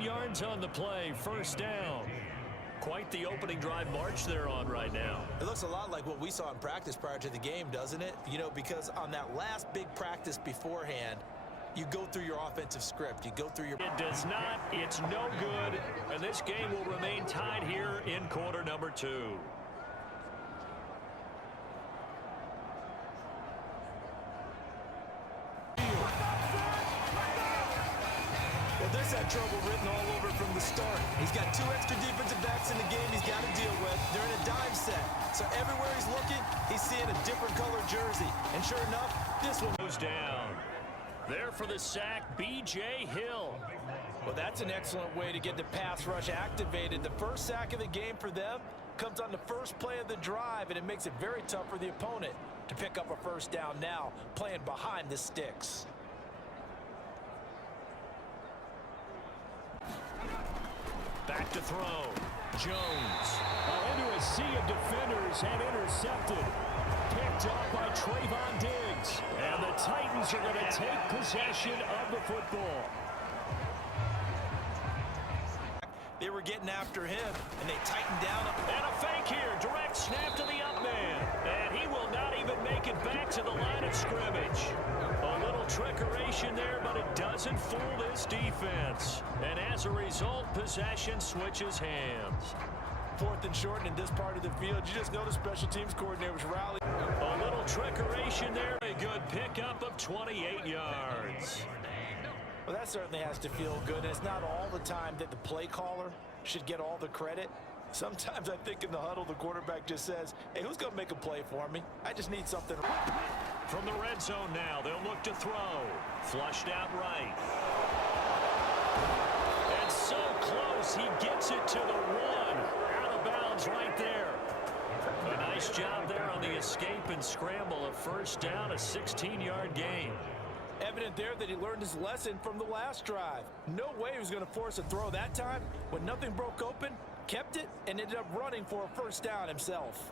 16 yards on the play, first down. Quite the opening drive march they're on right now. It looks a lot like what we saw in practice prior to the game, doesn't it? You know, because on that last big practice beforehand, you go through your offensive script. You go through your... It does not. It's no good. And this game will remain tied here in quarter number 2. This had trouble written all over from the start. He's got 2 extra defensive backs in the game he's got to deal with. They're in a dime set. So everywhere he's looking, he's seeing a different color jersey. And sure enough, this one goes down. There for the sack, B.J. Hill. Well, that's an excellent way to get the pass rush activated. The first sack of the game for them comes on the first play of the drive, and it makes it very tough for the opponent to pick up a first down now, playing behind the sticks. Back to throw. Jones. Into a sea of defenders and intercepted. Picked up by Trayvon Diggs. And the Titans are going to take possession of the football. They were getting after him, and they tightened down. And a fake here. Direct snap to the up man. And he will not even make it back to the line of scrimmage. A little trickeration there, but it doesn't fool this defense. And as a result, possession switches hands. 4th and short in this part of the field. You just know the special teams coordinators rally. A little trickeration there. A good pickup of 28 yards. Well, that certainly has to feel good. And it's not all the time that the play caller should get all the credit. Sometimes I think in the huddle, the quarterback just says, hey, who's going to make a play for me? I just need something. From the red zone now, they'll look to throw. Flushed out right. And so close, he gets it to the 1. Out of bounds right there. A nice job there on the escape and scramble. A first down, a 16-yard gain. Evident there that he learned his lesson from the last drive. No way he was going to force a throw that time. When nothing broke open, kept it, and ended up running for a first down himself.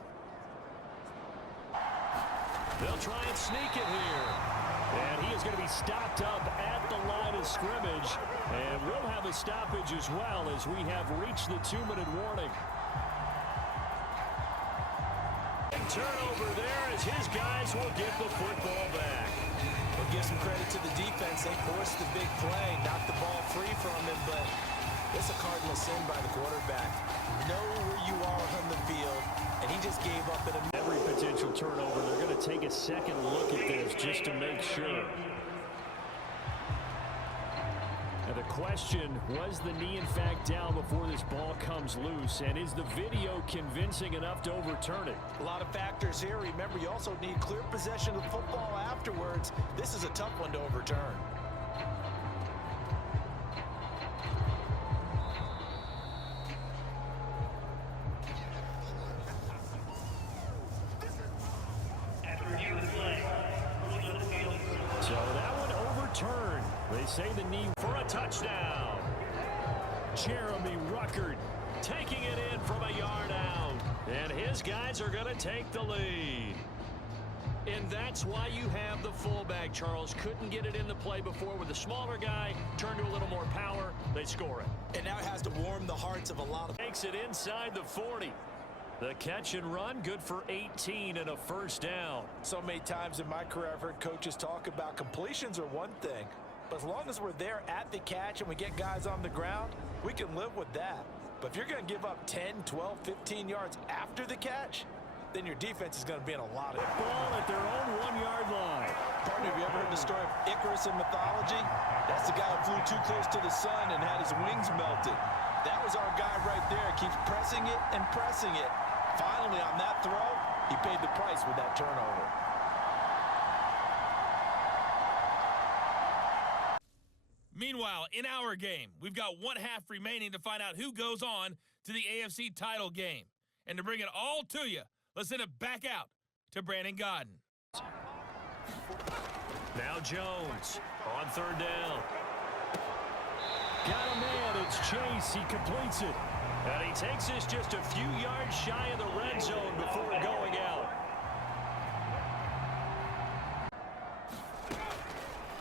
They'll try and sneak it here. And he is going to be stopped up at the line of scrimmage. And we'll have a stoppage as well as we have reached the 2-minute warning. Big turnover there as his guys will get the football back. We'll give some credit to the defense. They forced the big play, knocked the ball free from him, but it's a cardinal sin by the quarterback. Know where you are on the field, and he just gave up at every potential turnover. They're going to take a second look at this just to make sure. Now the question, was the knee in fact down before this ball comes loose? And is the video convincing enough to overturn it? A lot of factors here. Remember, you also need clear possession of the football afterwards. This is a tough one to overturn. So that one overturned. They say the knee for a touchdown. Jeremy Ruckert taking it in from a yard out. And his guys are going to take the lead. And that's why you have the fullback, Charles. Couldn't get it in the play before with the smaller guy. Turned to a little more power. They score it. And now it has to warm the hearts of a lot of... Takes it inside the 40. The catch and run, good for 18 and a first down. So many times in my career, I've heard coaches talk about completions are one thing. But as long as we're there at the catch and we get guys on the ground, we can live with that. But if you're going to give up 10, 12, 15 yards after the catch, then your defense is going to be in a lot of... Ball at their own 1-yard line. Partner, have you ever heard the story of Icarus in mythology? That's the guy who flew too close to the sun and had his wings melted. That was our guy right there. Keeps pressing it and pressing it. Finally, on that throw, he paid the price with that turnover. Meanwhile, in our game, we've got 1 half remaining to find out who goes on to the AFC title game. And to bring it all to you, let's send it back out to Brandon Godden. Now Jones on 3rd down. Got a man, it's Chase, he completes it. And he takes this just a few yards shy of the red zone before going out.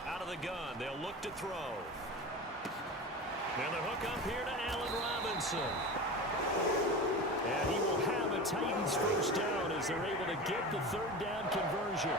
Out of the gun, they'll look to throw. And the hook up here to Allen Robinson. And he will have a Titans first down as they're able to get the third down conversion.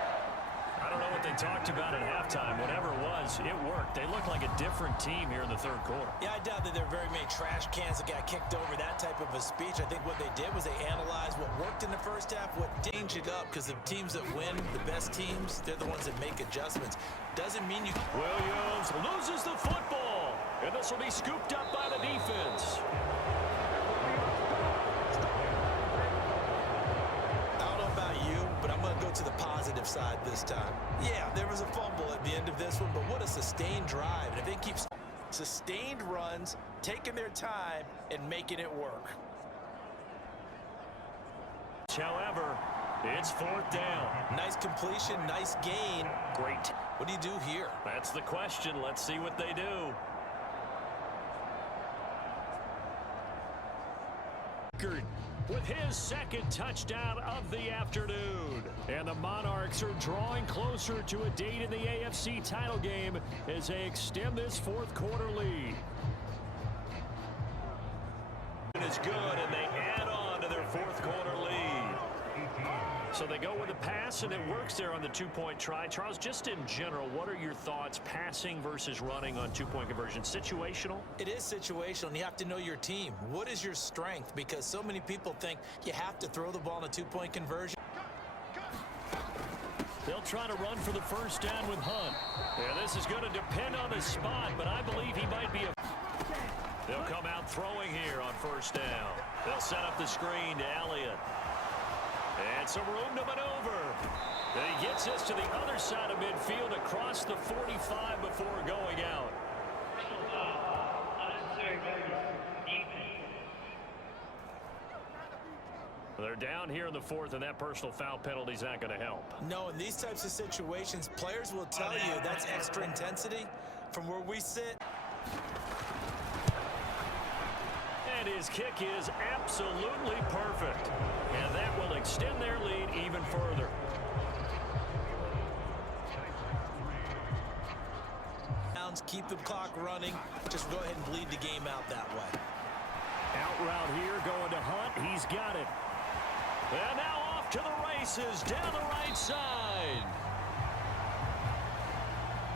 I don't know what they talked about at halftime. Whatever it was, it worked. They looked like a different team here in the third quarter. Yeah, I doubt that there are very many trash cans that got kicked over, that type of a speech. I think what they did was they analyzed what worked in the first half, what changed it up, because the teams that win, the best teams, they're the ones that make adjustments. Doesn't mean you... Williams loses the football, and this will be scooped up by the defense. To the positive side this time. Yeah, there was a fumble at the end of this one, but what a sustained drive. And if they keep sustained runs, taking their time, and making it work. However, it's fourth down. Nice completion, nice gain. Great. What do you do here? That's the question. Let's see what they do. With his second touchdown of the afternoon. And the Monarchs are drawing closer to a date in the AFC title game as they extend this fourth quarter lead. It's good, and they add on to their fourth quarter lead. So they go with a pass, and it works there on the two-point try. Charles, just in general, what are your thoughts passing versus running on two-point conversion? Situational? It is situational, and you have to know your team. What is your strength? Because so many people think you have to throw the ball in a two-point conversion. They'll try to run for the first down with Hunt. Yeah, this is going to depend on the spot, but I believe he might be a... They'll come out throwing here on first down. They'll set up the screen to Elliott. And some room to maneuver. And he gets us to the other side of midfield across the 45 before going out. They're down here in the fourth, and that personal foul penalty is not going to help. No, in these types of situations, players will tell you that's extra intensity. From where we sit. And his kick is absolutely perfect. And that will extend their lead even further. Keep the clock running. Just go ahead and bleed the game out that way. Out route here going to Hunt. He's got it. And now off to the races down the right side.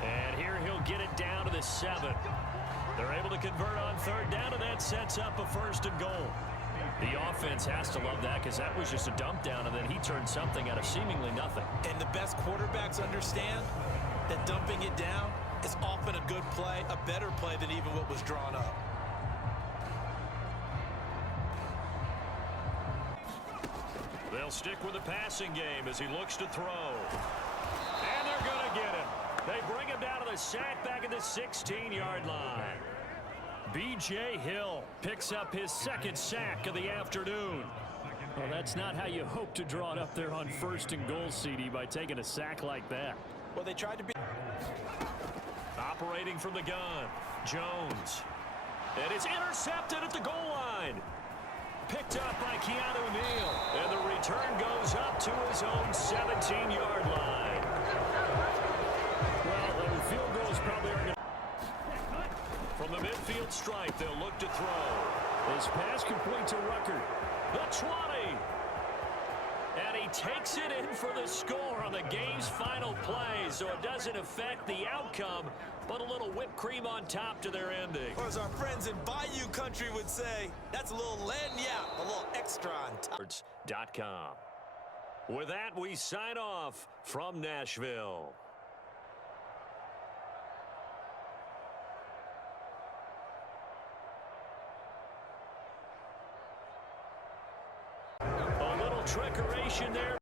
And here he'll get it down to the 7. They're able to convert on third down, and that sets up a first and goal. The offense has to love that because that was just a dump down, and then he turned something out of seemingly nothing. And the best quarterbacks understand that dumping it down is often a good play, a better play than even what was drawn up. They'll stick with the passing game as he looks to throw. And they're going to get him. They bring him down to the sack back at the 16-yard line. B.J. Hill picks up his second sack of the afternoon. Well, that's not how you hope to draw it up there on first and goal, CD, by taking a sack like that. Well, they tried to be... Operating from the gun, Jones. And it's intercepted at the goal line. Picked up by Keanu Neal. And the return goes up to his own 17-yard line. Well, the field goals probably are going to... From the midfield stripe, they'll look to throw. His pass complete to Ruckert. The 20. And he takes it in for the score on the game's final play, so it doesn't affect the outcome, but a little whipped cream on top to their ending. Or as our friends in Bayou Country would say, that's a little lagniappe, a little extra on top. .com. With that, we sign off from Nashville. A little trickeration there.